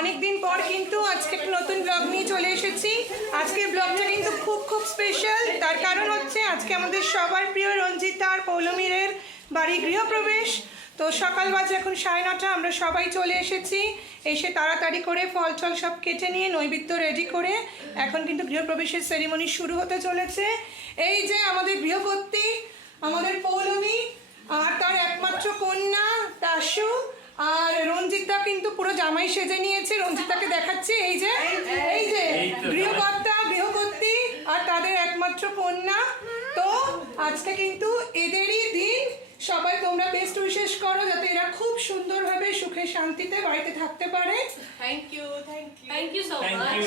অনেকদিন পর কিন্তু আজকে একটা নতুন ব্লগ নিয়ে চলে এসেছি। আজকের ব্লগটা কিন্তু খুব স্পেশাল। তার কারণ হচ্ছে আজকে আমাদের সবার প্রিয় রঞ্জিতা আর পৌলমীরের বাড়ি গৃহপ্রবেশ। তো সকাল বাজে এখন 9:30, আমরা সবাই চলে এসেছি। এসে তাড়াতাড়ি করে ফল টল সব কেটে নিয়ে নৈবেদ্য রেডি করে এখন কিন্তু গৃহপ্রবেশের সেরিমনি শুরু হতে চলেছে। এই যে আমাদের গৃহপতি, আমাদের পৌলমী আর তার একমাত্র কন্যা তাসু, আর রঞ্জিতা কিন্তু পুরো জামাই সেজে নিয়েছে। রঞ্জিতাকে দেখাচ্ছি, এই যে গৃহকর্ত্রী আর তাদের একমাত্র কন্যা। তো আজকে কিন্তু এদেরই দিন। সবাই তোমরা বেস্ট উইশেস করো যাতে এরা খুব সুন্দরভাবে সুখে শান্তিতে বাড়িতে থাকতে পারে। থ্যাংক ইউ সো মাচ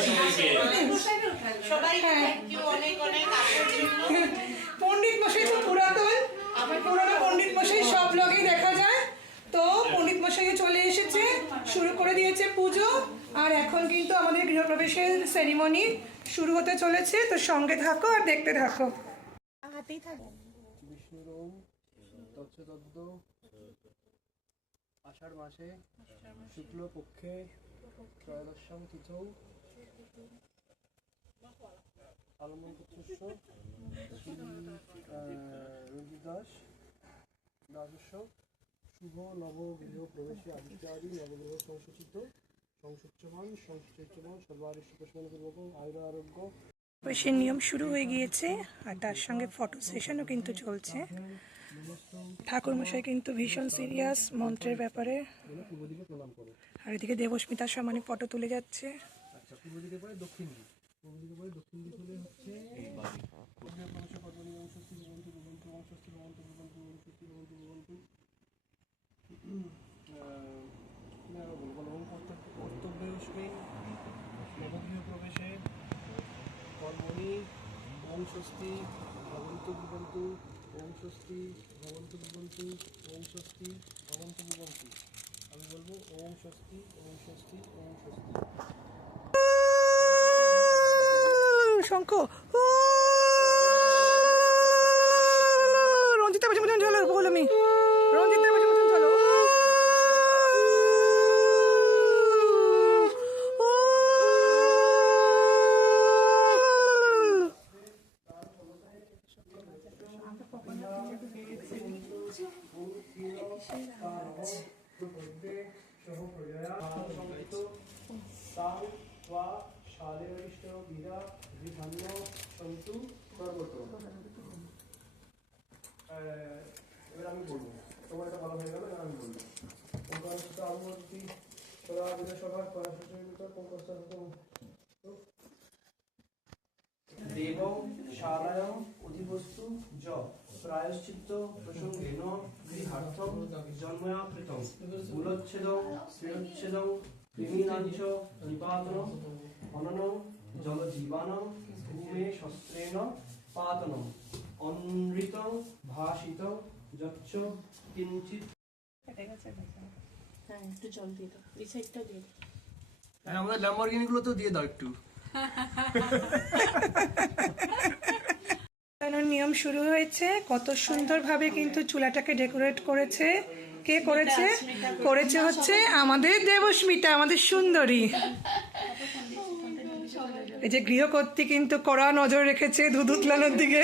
সবাই, থ্যাংক ইউ অনেক অনেক আপনার জন্য। পণ্ডিত মশাই তো পুরাতন, পুরোনো পণ্ডিত মশাই সব ব্লগেই দেখা যায়। তো পণ্ডিত মশাই চলে এসেছে, শুরু করে দিয়েছে পুজো। আর এখন কিন্তু আমাদের গৃহপ্রবেশের সেরিমনি শুরু হতে চলেছে। তো সঙ্গে থাকো আর দেখতে থাকো। হাতেই থাকো। আষাঢ় মাসে শুক্ল পক্ষে ত্রয়োদশম তিথৌ রঞ্জিদাস দ্বাদশ শুভ নব গৃহ প্রবেশে আদিত্যাদি নবগ্রহ সংসূচিত সংসূচ্যমান সর্বারিষ্ট প্রশ্নপূর্বক আয়ুর আরোগ্য। প্রবেশের নিয়ম শুরু হয়ে গিয়েছে আর তার সঙ্গে ফটো সেশনও কিন্তু চলছে। ঠাকুরমশাই কিন্তু ভীষণ সিরিয়াস মন্ত্রের ব্যাপারে। আর এদিকে দেবস্মিতার সমানে ফটো তুলে যাচ্ছে। আচ্ছা, পূর্ব দিকে পরে দক্ষিণ দিক, পূর্ব দিকে পরে দক্ষিণ দিক হলে হচ্ছে নবগৃহ প্রবেশে কর্মণি ওম স্বস্তি ভবন্তু ভবন্তু ওম স্বস্তি ভবন্তু ভবন্তু ওম স্বস্তি ভবন্তু ভবন্তু। আমি বলবো ওম স্বস্তি ওম স্বস্তি ওম স্বস্তি। শঙ্খ রঞ্জিতা বাজে মতন চলো, পৌলমী রঞ্জিতা বাজে মতন চলো। এবার আমি বলবো, তোমার এটা বলা হয়ে গেল, এবার আমি বলবো দেব শালায়ং অধিবস্তু য প্রায়শ্চিত্ত প্রসঙ্গেন গৃহার্থং জন্ময়া কৃতং মূলচ্ছেদং শ্রেয়োচ্ছেদং কৃমিনাঞ্চ নিপাতনং হননং জলজীবানং ভূমে শস্ত্রেণ পাতনং অনৃতং ভাসিতং যচ্চ কিঞ্চিৎ। হ্যাঁ, একটু জল দিয়ে দাও, এই সাইডটা দিয়ে দাও। হ্যাঁ, আমাদের ল্যাম্বরগিনি গুলো তো দিয়ে দাও একটু। নিয়ম শুরু হয়েছে। কত সুন্দরভাবে কিন্তু চুলাটাকে ডেকোরেট করেছে। কে করেছে? করেছে হচ্ছে আমাদের দেবস্মিতা, আমাদের সুন্দরী। এই যে গৃহকর্ত্রী কিন্তু কড়া নজর রেখেছে দুধ উতলানোর দিকে।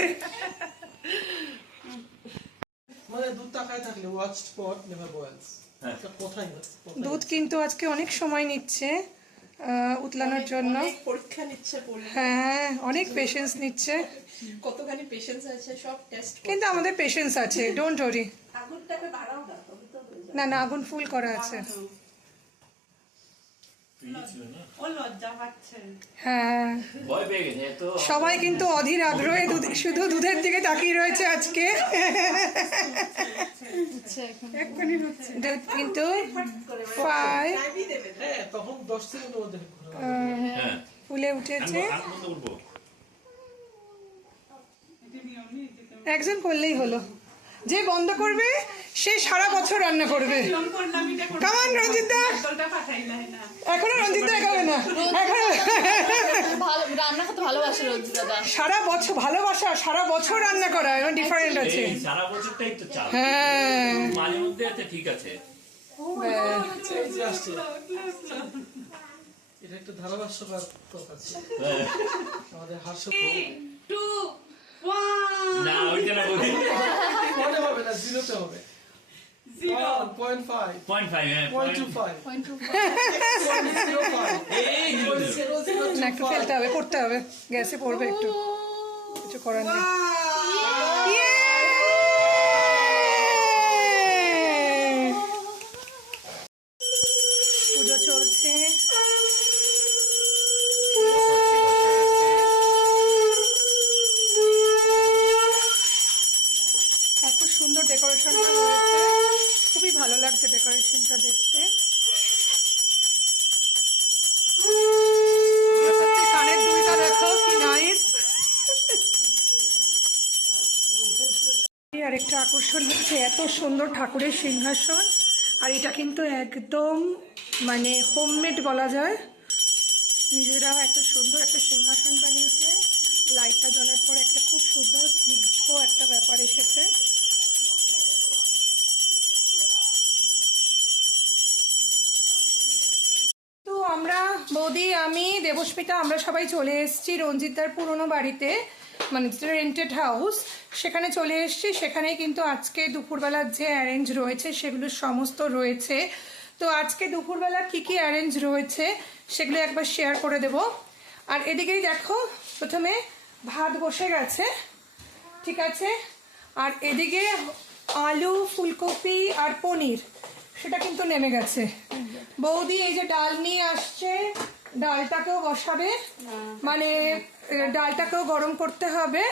দুধ কিন্তু আজকে অনেক সময় নিচ্ছে উতলানোর জন্য। পরীক্ষা নিচ্ছে, হ্যাঁ, অনেক পেশেন্স নিচ্ছে। কতখানি পেশেন্স আছে সব টেস্ট। কিন্তু আমাদের পেশেন্স আছে, ডোন্ট ওয়ারি। আগুনটাকে বাড়াও না, তবে তো হয়ে যাবে। না, আগুন ফুল করা আছে। ও লজ্জা পাচ্ছে। হ্যাঁ, সবাই কিন্তু অধীর আগ্রহে শুধু দুধের দিকে তাকিয়ে রয়েছে আজকে। দুধ কিন্তু ফুলে উঠেছে। একজন করলেই হলো, যে বন্ধ করবে সে সারা বছর রান্না করবে। কামান রঞ্জিতা, এখনো রঞ্জিতা এগাবে না, এখনো রান্না করতে ভালোবাসে রঞ্জিতা। সারা বছর ভালোবাসা, সারা বছর রান্না করা ডিফারেন্ট আছে। সারা বছরটাই তো চাপ, হ্যাঁ মাঝে মধ্যে আছে, ঠিক আছে। এটা একটু ধারাভাষ্যকার আছে আমাদের হাস্য না ওইটা না বলি মনে হবে না জিরোতে হবে 0.5 0.5 হ্যাঁ 0.25 এই না একটু ফেলতে হবে, করতে হবে, গ্যাসে পড়বে একটু, কিছু করার নেই। পুজো চলছে, এত সুন্দর ডেকোরেশনটা রয়েছে, খুবই ভালো লাগছে ডেকোরেশনটা দেখতে। কানের দুইটা দেখো কি নাইস। আর একটা আকর্ষণ হচ্ছে এত সুন্দর ঠাকুরের সিংহাসন, আর এটা কিন্তু একদম মানে হোমমেড বলা যায়, নিজেরা এত সুন্দর একটা সিংহাসন বানিয়েছে, লাইটটা জ্বলার পর একটা খুব সুন্দর স্নিগ্ধ একটা ব্যাপার এসেছে। তো আমরা বৌদি, আমি, দেবস্মিতা, আমরা সবাই চলে এসেছি রঞ্জিতদার পুরনো বাড়িতে, মানে রেন্টেড হাউস, সেখানে চলে এসেছি। সেখানেই কিন্তু আজকে দুপুরবেলার যে অ্যারেঞ্জ রয়েছে সেগুলো সমস্ত রয়েছে। তো আজকে দুপুরবেলা কি কি অ্যারেঞ্জ রয়েছে সেগুলো একবার শেয়ার করে দেব। আর এদিকেই দেখো, প্রথমে ভাত বসে গেছে, ঠিক আছে, আর এদিকে আলু, ফুলকপি আর পনির সেটা কিন্তু নেমে গেছে। বৌদি এই যে ডাল নিয়ে আসছে, ডালটাকেও বসাবে, মানে ডালটাকেও গরম করতে হবে।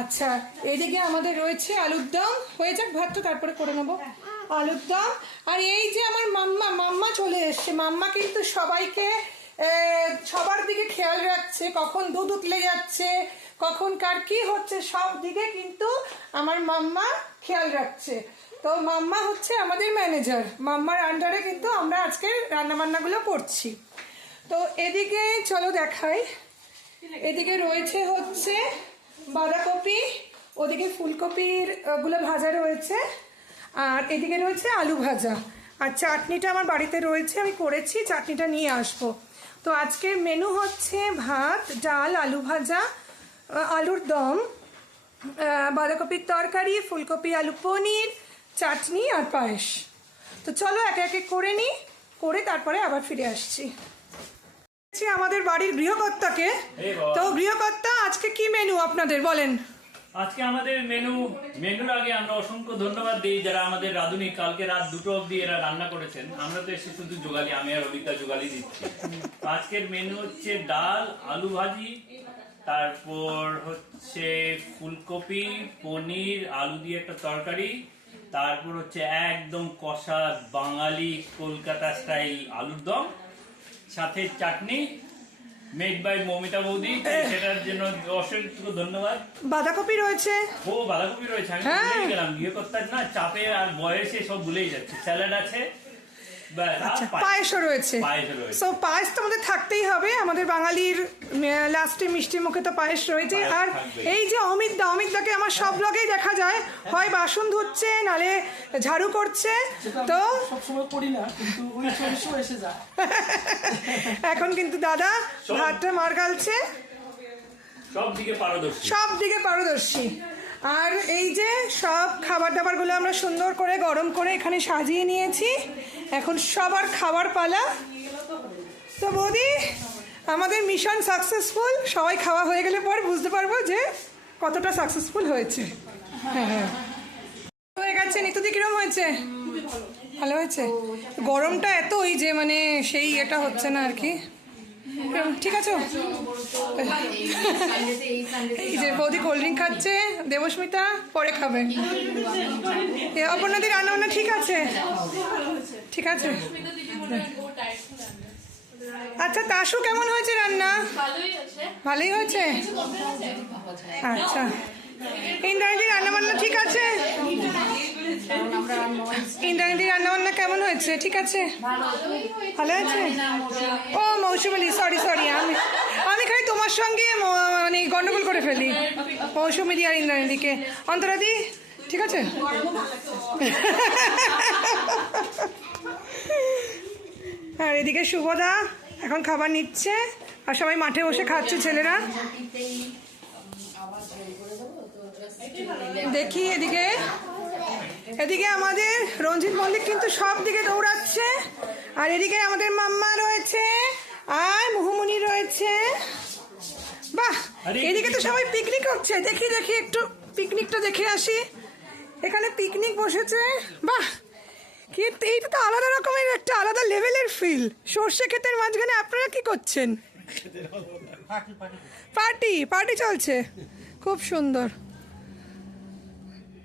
আচ্ছা, এদিকে আমাদের রয়েছে আলুর দম, হয়ে যাক ভাতটা তারপরে করে নেবো, আলুর দম। আর এই যে আমার মাম্মা চলে এসছে, মাম্মা কিন্তু সবাইকে সবার দিকে খেয়াল রাখছে, কখন দুধ উতলে যাচ্ছে, কখন কার কি হচ্ছে, সব দিকে কিন্তু আমার মাম্মা খেয়াল রাখছে। তো মাম্মা হচ্ছে আমাদের ম্যানেজার, মাম্মার আন্ডারে কিন্তু আমরা আজকে রান্নাবান্নাগুলো করছি। তো এদিকে চলো দেখাই, এদিকে রয়েছে হচ্ছে বাঁধাকপি, ওদিকে ফুলকপির গুলো ভাজা রয়েছে, আর এদিকে রয়েছে আলু ভাজা, আর চাটনিটা আমার বাড়িতে রয়েছে, আমি করেছি, চাটনিটা নিয়ে আসবো। তো আজকের মেনু হচ্ছে ভাত, ডাল, আলু ভাজা, আলুর দম, বাঁধাকপির তরকারি, ফুলকপি আলু পনির, চাটনি আর পায়েস। তো চলো একে একে করে নিই, করে তারপরে আবার ফিরে আসছি। আমাদের বাড়ির গৃহকর্তাকে, তো গৃহকর্তা আজকে কি মেনু আপনাদের বলেন? আজকে আমাদের মেনুর আগে আমরা অসংখ্য ধন্যবাদ দিই যারা আমাদের রাঁধুনি, কালকে রাত 2টো অবধি এরা রান্না করেছেন, আমরা তো এসে শুধু যোগালি, আমি আর অবিকা যোগালি দিচ্ছি। আজকের মেনু হচ্ছে ডাল, আলু ভাজি, তারপর হচ্ছে ফুলকপি, পনির, আলু দিয়ে একটা তরকারি, তারপর হচ্ছে একদম কষা বাঙালি কলকাতা স্টাইল আলুর দম, সাথে চাটনি মেড বাই মমিতা বৌদি, সেটার জন্য অসংখ্য ধন্যবাদ। বাঁধাকপি রয়েছে, ও বাঁধাকপি রয়েছে, আমি ভুলেই গেলাম, গৃহকর্তার না চাপে আর বয়সে সব ভুলেই যাচ্ছে। স্যালাড আছে, আচ্ছা, পায়েসও রয়েছে। সো পায়েস তো আমাদের থাকতেই হবে, আমাদের বাঙালির লাস্টে মিষ্টি মুখে তো পায়েস রয়েছে। আর এই যে অমিতদাকে আমার সব ব্লগেই দেখা যায়, হয় বাসন ধুচ্ছে, নালে ঝাড়ু করছে, তো সবসময় করি না, কিন্তু ওই সময় এসে যায়। এখন কিন্তু দাদা ভাতটা মার গালছে, সব দিকে পারদর্শী। আর এই যে সব খাবার দাবারগুলো আমরা সুন্দর করে গরম করে এখানে সাজিয়ে নিয়েছি, এখন সবার খাবার পালা। তো বৌদি, আমাদের মিশন সাকসেসফুল, সবাই খাওয়া হয়ে গেলে পর বুঝতে পারবো যে কতটা সাকসেসফুল হয়েছে। হ্যাঁ, হয়ে গেছে। নিতুদি কিরম হয়েছে? ভালো হয়েছে। গরমটা এতই যে মানে সেই এটা হচ্ছে না আর কি। ঠিক আছে, এই যে বৌদি কোল্ড ড্রিঙ্ক খাচ্ছে, দেবস্মিতা পরে খাবে। অপর্ণাদি রান্না বান্না ঠিক আছে? ঠিক আছে। আচ্ছা, তাসু কেমন হয়েছে রান্না? ভালোই হয়েছে। আচ্ছা, ইন্দ্রাণীদি রান্না বান্না ঠিক আছে? ইন্দ্রাণীদি রান্না বান্না কেমন হয়েছে? ঠিক আছে, ভালো আছে। ও মৌসুমি, সরি, আমি খালি তোমার সঙ্গে মানে গন্ডগোল করে ফেলি, মৌসুমিদি আর ইন্দ্রাণীদিকে। অন্তরাদি ঠিক আছে? আর এদিকে শুভদা এখন খাবার নিচ্ছে আর সবাই মাঠে বসে খাচ্ছে ছেলেরা। দেখি এদিকে এদিকে আমাদের রঞ্জিত মল্লিক কিন্তু সব দিকে দৌড়াচ্ছে, আর এদিকে আমাদের মাম্মা রয়েছে আর মুহুমুনি রয়েছে। বাহ, এদিকে তো সবাই পিকনিক হচ্ছে। দেখি দেখি একটু পিকনিকটা দেখে আসি। এখানে পিকনিক বসেছে, বাহ, কিন্তু এইটা তো আলাদা রকমের একটা আলাদা লেভেলের ফিল। সর্ষে ক্ষেতের মাঝখানে আপনারা কি করছেন? পার্টি পার্টি চলছে, খুব সুন্দর।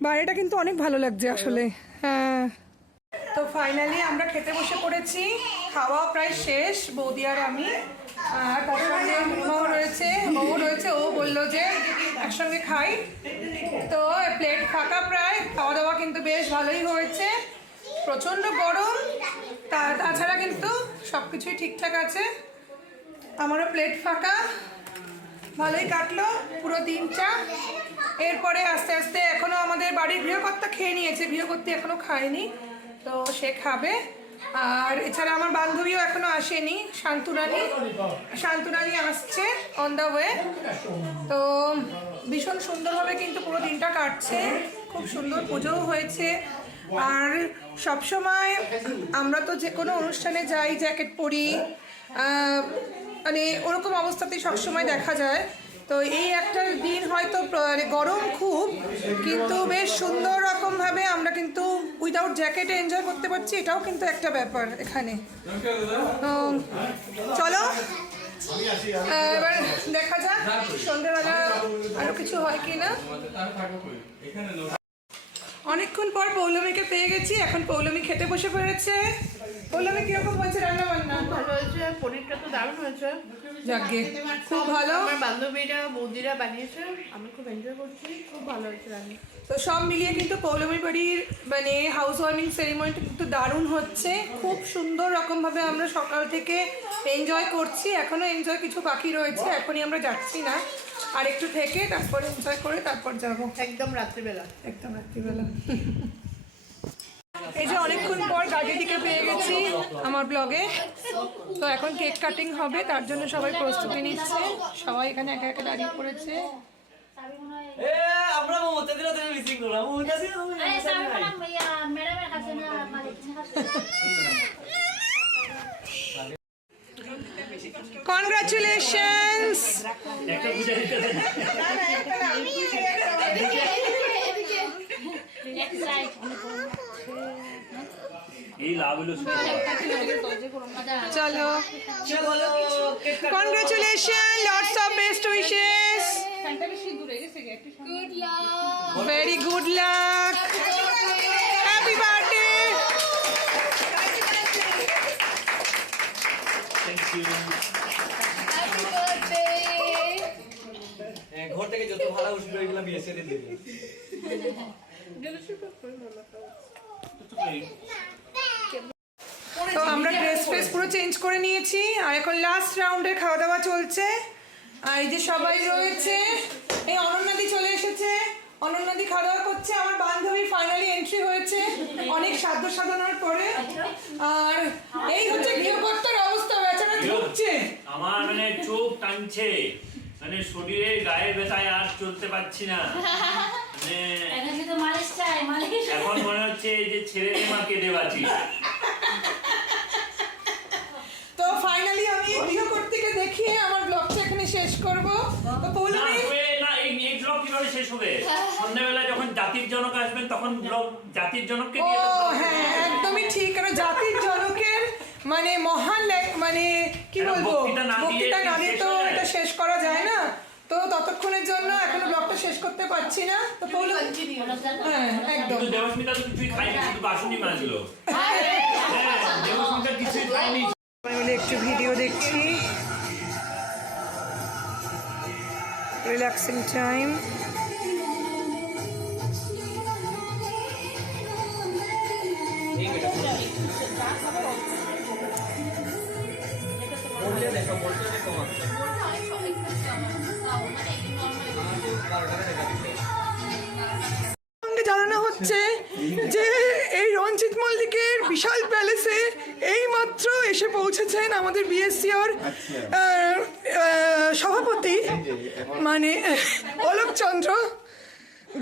বাড়িটা কিন্তু অনেক ভালো লাগছে আসলে। হ্যাঁ, তো ফাইনালি আমরা খেতে বসে পড়েছি। খাওয়া প্রায় শেষ, বৌদি আর আমি। আর তার সঙ্গে মৌ রয়েছে। ও বললো যে একসঙ্গে খাই। তো প্লেট ফাঁকা প্রায়। খাওয়া দাওয়া কিন্তু বেশ ভালোই হয়েছে। প্রচণ্ড গরম, তাছাড়া কিন্তু সব কিছুই ঠিকঠাক আছে। আমারও প্লেট ফাঁকা, ভালোই কাটলো পুরো দিনটা। এরপরে আস্তে আস্তে এখনও আমাদের বাড়ির গৃহকর্তা খেয়ে নিয়েছে, গৃহকর্তা এখনও খায়নি, তো সে খাবে। আর এছাড়া আমার বান্ধবীও এখনো আসেনি, শান্তুরানী আসছে অন দ্য ওয়ে। তো ভীষণ সুন্দরভাবে কিন্তু পুরো দিনটা কাটছে, খুব সুন্দর পুজোও হয়েছে। আর সবসময় আমরা তো যে কোনো অনুষ্ঠানে যাই, জ্যাকেট পরি, মানে ওরকম অবস্থাতেই সবসময় দেখা যায়। তো এই একটা দিন হয়তো গরম খুব, কিন্তু বেশ সুন্দর রকমভাবে আমরা কিন্তু উইদাউট জ্যাকেটে এনজয় করতে পারছি, এটাও কিন্তু একটা ব্যাপার এখানে। তো চলো এবার দেখা যাক সন্ধ্যেবেলা আরও কিছু হয় কি না। অনেকক্ষণ পর পৌলমীকে পেয়ে গেছি, এখন পৌলমী খেতে বসে পড়েছে। পৌলমী কিরকম হয়েছে রান্না বান্না? ভালো হয়েছে, পনিরটা তো দারুণ হয়েছে। যাকে খুব ভালো। আমার বান্ধবীরা বৌদিরা বানিয়েছে, আমি খুব এনজয় করছি, খুব ভালো হয়েছে রান্না। তো সব মিলিয়ে কিন্তু পৌলমী বাড়ির মানে হাউস ওয়ার্মিং সেরিমনিটা কিন্তু দারুণ হচ্ছে। খুব সুন্দর রকমভাবে আমরা সকাল থেকে এনজয় করছি। এখনও এনজয় কিছু বাকি রয়েছে, এখনই আমরা যাচ্ছি না, আর একটু থেকে তারপর এনজয় করে তারপর যাব একদম রাত্রিবেলা। এই যে অনেকক্ষণ পর গাড়ির দিকে পেয়ে গেছি আমার ব্লগে। তো এখন কেক কাটিং হবে, তার জন্য সবাই প্রস্তুতি নিচ্ছে। সবাই এখানে একা একা দাঁড়িয়ে পড়েছে। আমরা মমতা দিলা তুমি মিসিং করলাম মমতা দিলা তুমি ম্যাডামের কাছে না মালিকের কাছে। কনগ্রাচুলেশনস। একটা বুঝে দিতে দেন। এই লাভ হলো চলো, congratulation, lots of best wishes, very good luck, happy birthday. Thank you. ঘর থেকে যত ভাড়া উঠবে এগুলো বিয়ে সেরে দিবে তো আমরা ড্রেস পুরো চেঞ্জ করে নিয়েছি, আর এখন লাস্ট রাউন্ডের খাওয়া দাওয়া চলছে। আর এই যে সবাই রয়েছে, এই অনন্যাদি চলে এসেছে, অনন্যাদি খাওয়া দাওয়া করছে। আমার বান্ধবী ফাইনালি এন্ট্রি হয়েছে অনেক সাধ্য সাধনার পরে। আর এই হচ্ছে গৃহকর্তার অবস্থা, বেচারা ঢুকছে। আমার মানে চোখ টানছে, মানে শরীরে গায়ে ব্যথায় আর চলতে পারছি না। মানে এখন মনে হচ্ছে এই যে ছেড়ে দে মা কেঁদে বাঁচি। তো ফাইনালি আমি গৃহকর্তীকে দেখিয়ে আমার ব্লগটা এখানে শেষ করব। তো পৌলমী না, এই ব্লগ কিভাবে শেষ হবে? সন্ধ্যাবেলা যখন জাতির জনক আসবেন তখন ব্লগ জাতির জনককে দিয়ে ও হ্যাঁ, একদমই ঠিক। কারণ জাতির জনকের মানে মহান মানে কি বলবো, বক্তৃতা না দিয়ে তো এটা শেষ করা যায় না। তো ততক্ষণের জন্য এখনো ব্লগটা শেষ করতে পারছি না। তো হ্যাঁ একদম। কিন্তু দেবস্মিতা তো কিছুই খায়নি, শুধু বাসনই মাজলো। হ্যাঁ, দেবস্মিতা কিছুই খায়নি। আমি একটু ভিডিও দেখছি, রিল্যাক্সিং টাইম। জানানো হচ্ছে যে এই রঞ্জিত মল্লিকের বিশাল প্যালেসে এই মাত্র এসে পৌঁছেছেন আমাদের বিএসসিওর সভাপতি মানে অলোক চন্দ্র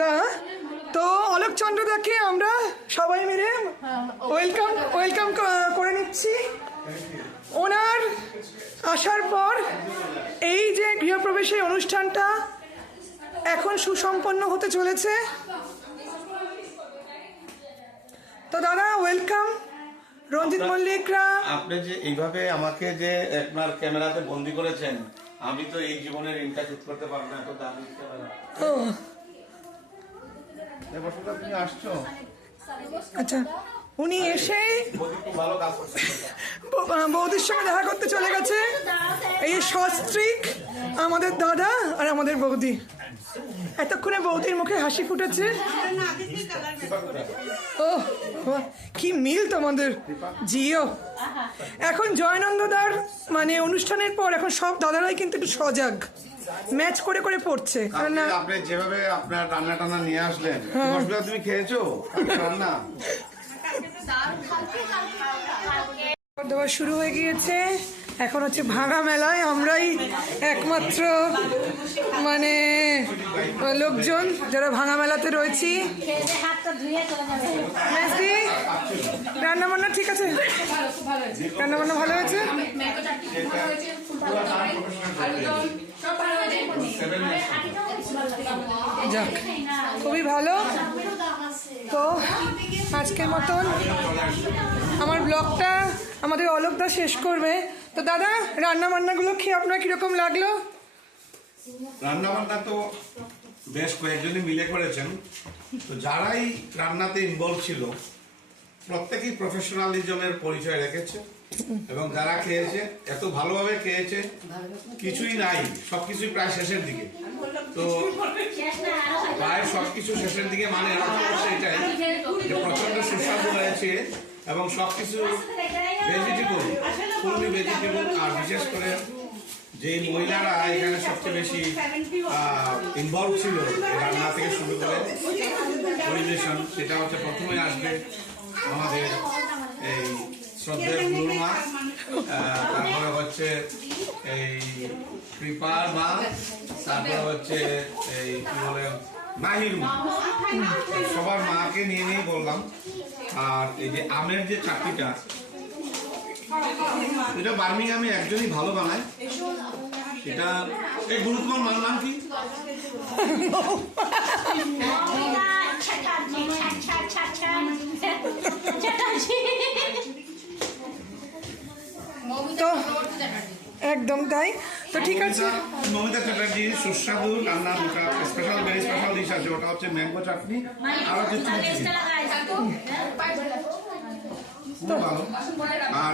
দা। তো অলোক চন্দ্র দাকে আমরা সবাই মিলে ওয়েলকাম করে নিচ্ছি। ওনার আসার পর এই যে গৃহপ্রবেশের অনুষ্ঠানটা এখন সুসম্পন্ন হতে চলেছে। তো দাদা ওয়েলকাম। রঞ্জিত মল্লিকরা, আপনি যে এইভাবে আমাকে যে আপনার ক্যামেরাতে বন্দি করেছেন, আমি তো এই জীবনের ইন্টারভিউ করতে পারবো না, এত দামি ক্যামেরা। ও বসুন্ধা, তুমি আসছো? আচ্ছা, উনি এসে বৌদি খুব ভালো কাজ করছে। বৌদির সঙ্গে দেখা করতে চলে গেছে। এই সস্ত্রীক আমাদের দাদা আর আমাদের বৌদি। এতক্ষণে বৌদির মুখে হাসি ফুটেছে। ও বাহ, কি মিল তোমাদের জিও। এখন জয়নন্দদার মানে অনুষ্ঠানের পর এখন সব দাদারাই কিন্তু একটু সজাগ, ম্যাচ করে করে পড়ছে। কারণ না আপনি যেভাবে আপনার রান্না টান্না নিয়ে আসলেন, বসুন্ধা তুমি খেয়েছো রান্না? দেওয়া শুরু হয়ে গিয়েছে। এখন হচ্ছে ভাঙা মেলায় আমরাই একমাত্র মানে লোকজন যারা ভাঙা মেলাতে রয়েছি। হাতটা ধুয়ে চলে যাবে। মেসি, রান্না বান্না ঠিক আছে? রান্না বান্না ভালো হয়েছে? যাক, খুবই ভালো। তো আজকের মতন আমার ব্লগটা আমাদের অলোকদা শেষ করবে। তো দাদা, রান্না বান্নাগুলো খেয়ে আপনার কিরকম লাগলো? রান্না বান্না তো বেশ কয়েকজনই মিলে করেছেন। তো যারাই রান্নাতে ইনভলভ ছিল প্রত্যেকেই প্রফেশনালিজমের পরিচয় রেখেছে, এবং যারা খেয়েছে এত ভালোভাবে খেয়েছে, কিছুই নাই, সবকিছুই প্রায় শেষের দিকে। তো প্রায় সবকিছু শেষের দিকে মানে এটাই যে প্রচন্ড সুস্বাদু হয়েছে, এবং সবকিছু ভেজিটেবল, ফুললি ভেজিটেবল। আর বিশেষ করে যে মহিলারা এখানে সবচেয়ে বেশি ইনভলভ ছিল রান্না থেকে শুরু করে পরিবেশন, সেটা হচ্ছে প্রথমে আসবে আমাদের এই শ্রদ্ধেয় গুরুমা, তারপরে হচ্ছে এই কৃপার মা, তারপরে হচ্ছে এই কি বলে মাহির মা। সবার মাকে নিয়ে নিয়ে বললাম। আর এই যে আমের যে চাটনিটা, এটা বার্মিংহামে একজনই ভালো বানায়। এটা এই গুরু, তোমার মার নাম কি? তো একদম তাই। তো ঠিক আছে, মমিতা চ্যাটার্জি সুস্বাদু রান্না, দুটা স্পেশাল, ভেরি স্পেশাল ডিশ আছে। ওটা হচ্ছে ম্যাঙ্গো চাটনি আর হচ্ছে চিলি চিকেন। খুব ভালো। আর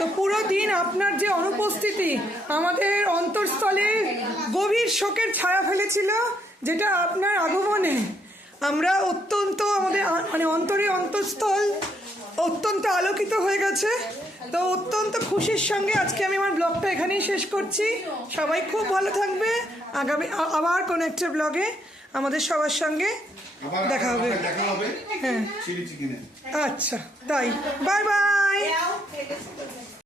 তো পুরো দিন আপনার যে অনুপস্থিতি আমাদের অন্তঃস্থলে গভীর শোকের ছায়া ফেলেছিল, যেটা আপনার আগমনে আমরা অত্যন্ত আমাদের মানে অন্তঃস্থল অত্যন্ত আলোকিত হয়ে গেছে। তো অত্যন্ত খুশির সঙ্গে আজকে আমি আমার ব্লগটা এখানেই শেষ করছি। সবাই খুব ভালো থাকবে। আগামী আবার কোনো একটা ব্লগে আমাদের সবার সঙ্গে দেখা হবে। হ্যাঁ, চিলি চিকেনে। আচ্ছা, তাই। Bye bye.